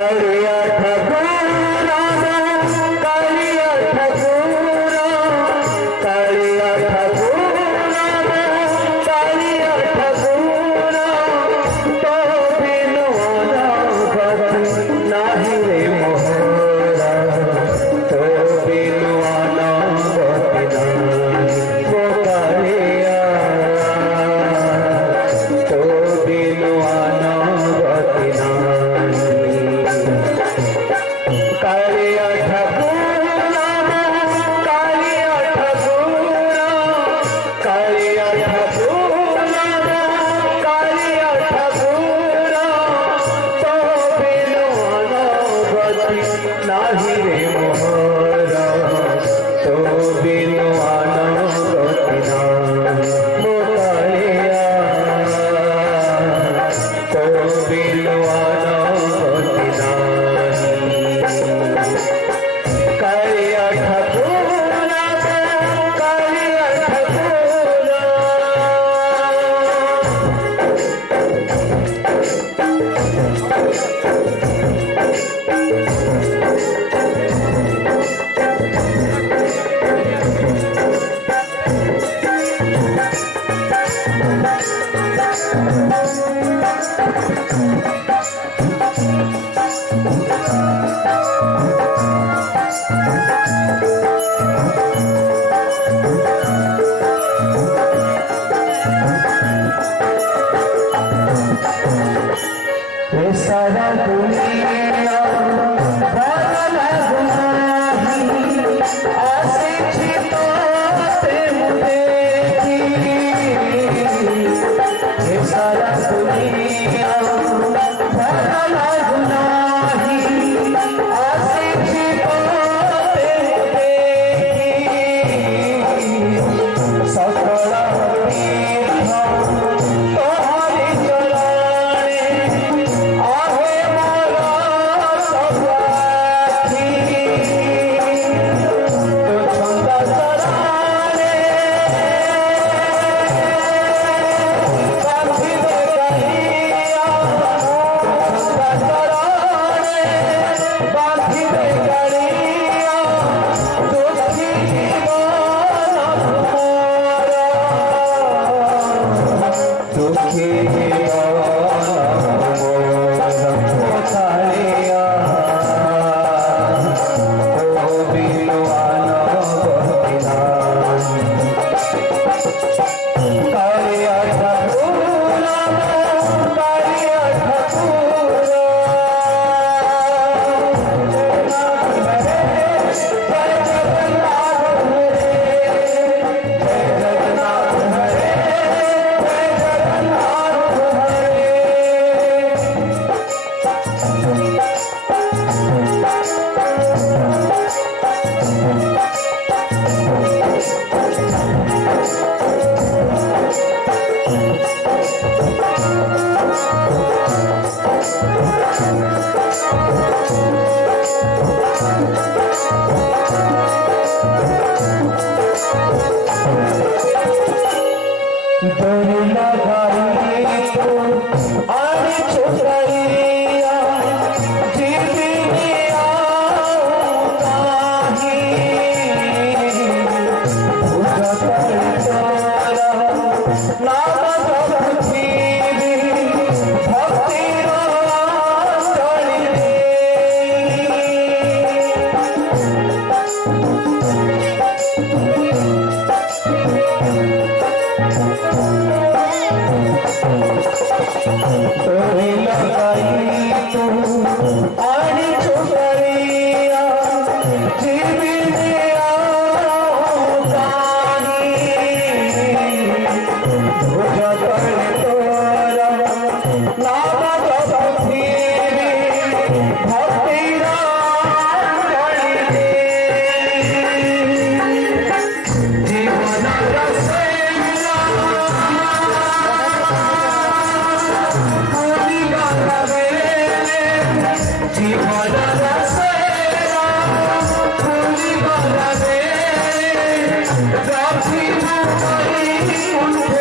कालिया ठाकुरा कालिया ठाकुरा कालिया ठाकुरा कालिया ठाकुरा तो बिनु अनागत नाही रे मोहरा तो बिनु अनागत नाही वो कालिया तो बिनु अनागत नाही कालिया ठाकुरा कालिया ठाकुरा कालिया ठाकुरा कालिया ठाकुरा तो बिनु अनागत नाही रे मोहरा तो बिनु अनागत नाही वो कालिया तो बिनु अनागत नाही कालिया ठाकुरा कालिया ठाकुरा ये सारा दुनिया भरा गुनाही आसे छिपाते मुझे ये सारा दुनिया भरा गुनाही आसे छिपाते मुझे सकला Thank you.